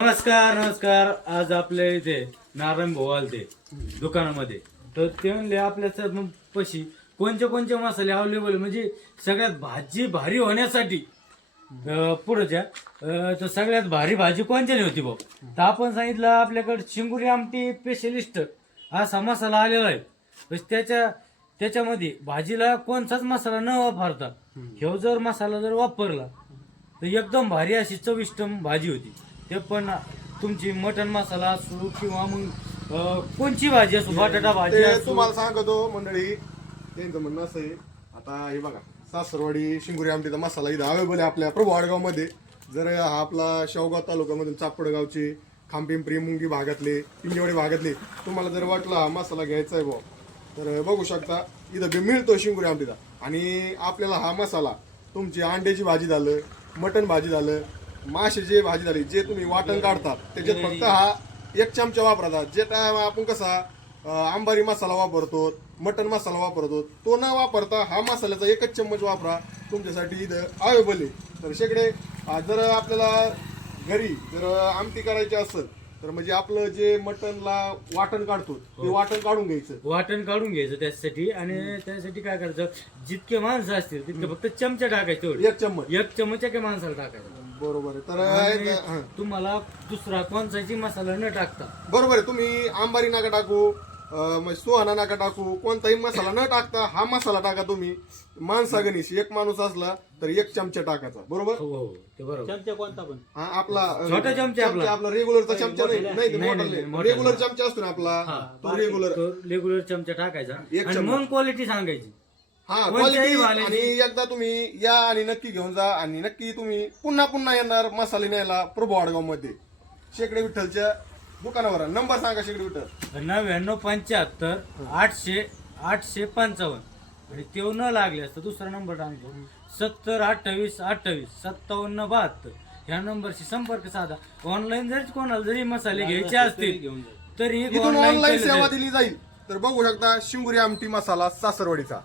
नमस्कार नमस्कार. आज आपल्या इथे नारायण भाऊ आलते दुकानामध्ये, तर ते म्हणले आपल्या पशी कोणते कोणते मसाले अवेलेबल, म्हणजे सगळ्यात भाजी भारी होण्यासाठी पुढच्या तर सगळ्यात भारी भाजी कोणत्याने होती भाऊ. तर आपण सांगितलं आपल्याकडे शिंगुरी आमटी स्पेशलिस्ट असा मसाला आलेला आहे. त्याच्यामध्ये भाजीला कोणताच मसाला न वापरता ह्यो जर मसाला जर वापरला तर एकदम भारी अशी चविष्ट भाजी होती. ते पण तुमची मटन मसाला असो किंवा मग कोणची भाजी असो, बटाटा भाजी ते असो. तुम्हाला सांगतो मंडळी, त्यांचं म्हणणं असं आहे. आता हे बघा, सासरवाडी शिंगुरी आमटीचा मसाला इथं अवेलेबल आहे आपल्या प्रभू आडगाव मध्ये. जर हा आपला शेवगाव तालुक्यामधून चापडगावचे, खामपिंपरी, मुंगी भागातले, पिंजेवाडी भागातले तुम्हाला जर वाटला हा मसाला घ्यायचा आहे भाऊ, तर बघू शकता इथं मिळतो शिंगुरी आमटीचा. आणि आपल्याला हा मसाला तुमची अंड्याची भाजी झालं, मटण भाजी झालं, माशाची भाजी झाली, जे तुम्ही वाटण काढतात त्याच्यात फक्त हा 1 चमचा वापरतात. जे टाइम आपण कसा आंबारी मसाला वापरतो, मटन मसाला वापरतो, तो न वापरता हा मसाल्याचा 1च चम्मच वापरा, तुमच्यासाठी इथं अवेलेबल आहे. तर शेकडे जर आपल्याला घरी जर आमटी करायची असेल तर म्हणजे आपलं जे मटनला वाटण काढतो ते वाटण काढून घ्यायचं त्यासाठी. आणि त्यासाठी काय करायचं, जितके माणसं असतील तितके फक्त चमचा टाकायचे, 1 चम्मच 1 चमचा एका माणसाला टाकायचं. बरोबर आहे. आणि तर तुम्हाला दुसरा कोणताही मसाला न टाकता, बरोबर आहे, तुम्ही आंबारी नका टाकू, सुहाना नका टाकू, कोणताही मसाला न टाकता हा मसाला टाका. तुम्ही माणसागणीस 1 माणूस असला तर 1 चमचा टाकायचा. बरोबर. हो ते बरोबर. चमचा कोणता पण? हा आपला छोटा चमचा आपला रेग्युलरचा चमचा नाही, नाही, मोठा. रेग्युलर चमचा असतो ना आपला, तो रेग्युलर चमचा टाकायचा. एक आणि चमचा. मग क्वालिटी सांगायची. हा कोणत्याही क्वालिटी. वाल्याची. आणि एकदा तुम्ही या आणि नक्की घेऊन जा, आणि नक्की तुम्ही पुन्हा पुन्हा येणार मसाले न्यायला प्रभू आडगाव मध्ये शेकडे विठ्ठलच्या दुकानावर. नंबर सांगा शेकडे विठ्ठल. 9975 800 855. आणि ते न लागले असतं दुसरा नंबर टाकतो 70 28 28 57 72. ह्या नंबरशी संपर्क साधा. ऑनलाईन जर कोणाला जरी मसाले घ्यायचे असतील तरी इथून ऑनलाईन सेवा दिली जाईल. तर बघू शकता शिंगुरी आमटी मसाला सासरवाडीचा.